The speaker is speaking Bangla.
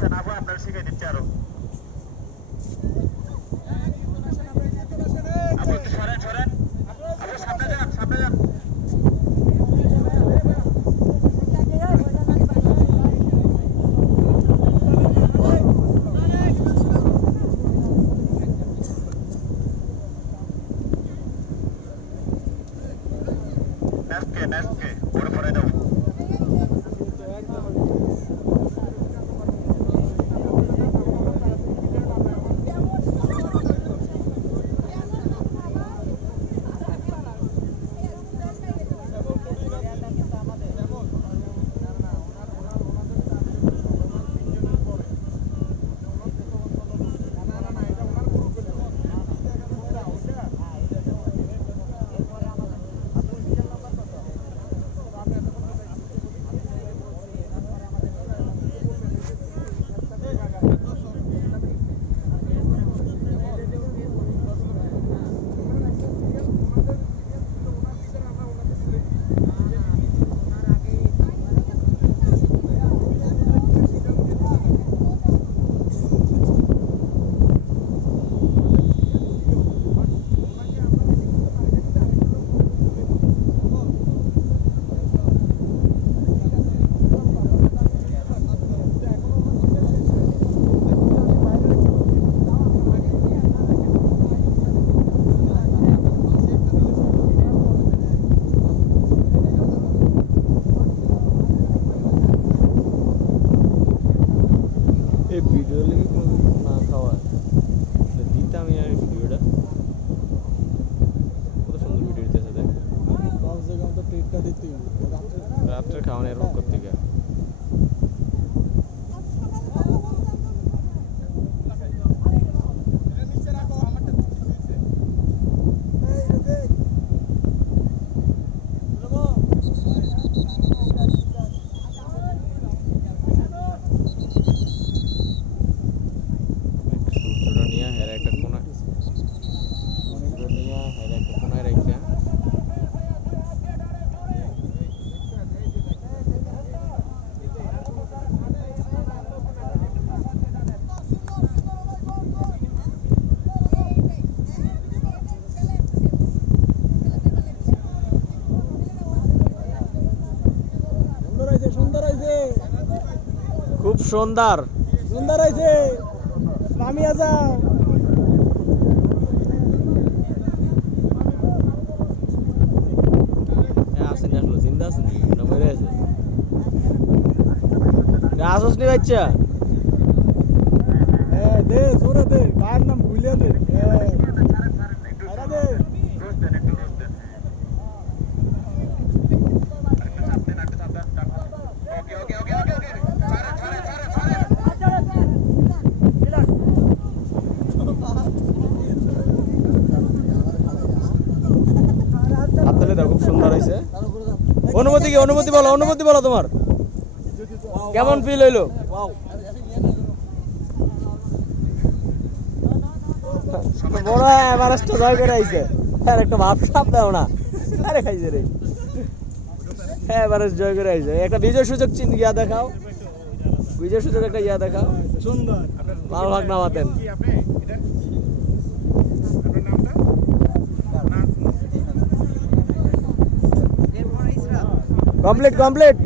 দিচ্ছেন আপু, আপনার শিখে দিচ্ছি আরো। আপু একটু সরেন সরেন, আপু সামনে যান সামনে যান। নেক্সটকে নেক্সটকে ওরে পরে দাও। এই ভিডিও লেগে না খাওয়া দিতাম আর ভিডিওটা কত সুন্দর ভিডিও দিতেছে দেখ। রাত্রে খাওয়ানোর রোগ করতে গিয়ে সূর্যটা নিয়ে হের একটা কোনায় রেখে খুব সুন্দর সুন্দর হয়েছে, নামিয়ে যাও। আসেনি আসলো জিন্দা আছে না মরে আছে আসস নি বাচ্চা দে জোরে দে, কার নাম ভুলে দে। আরে দে রোজ দেন একটু রোজ দেন। একটু চাপ দেন একটু চাপ দেন। ওকে ওকে ওকে ওকে ওকে ছাড়েন ছাড়েন ছাড়েন ছাড়েন। হাততালি দাও খুব সুন্দর হয়েছে। অনুমতি কি অনুমতি বলো তোমার কেমন ফিল হইলো? বড় এভারেস্ট জয় করে আইছে আর একটা ভাব সাপ দাও না আরে খাইছে রে এভারেস্ট জয় করে আইছে একটা বিজয় সুযোগ চিহ্ন গিয়া দেখাও বিজয় সুযোগ একটা ইয়া দেখাও সুন্দর। লাল ভাগ নামাতেন কি আপনি এটা আপনার নামটা কমপ্লিট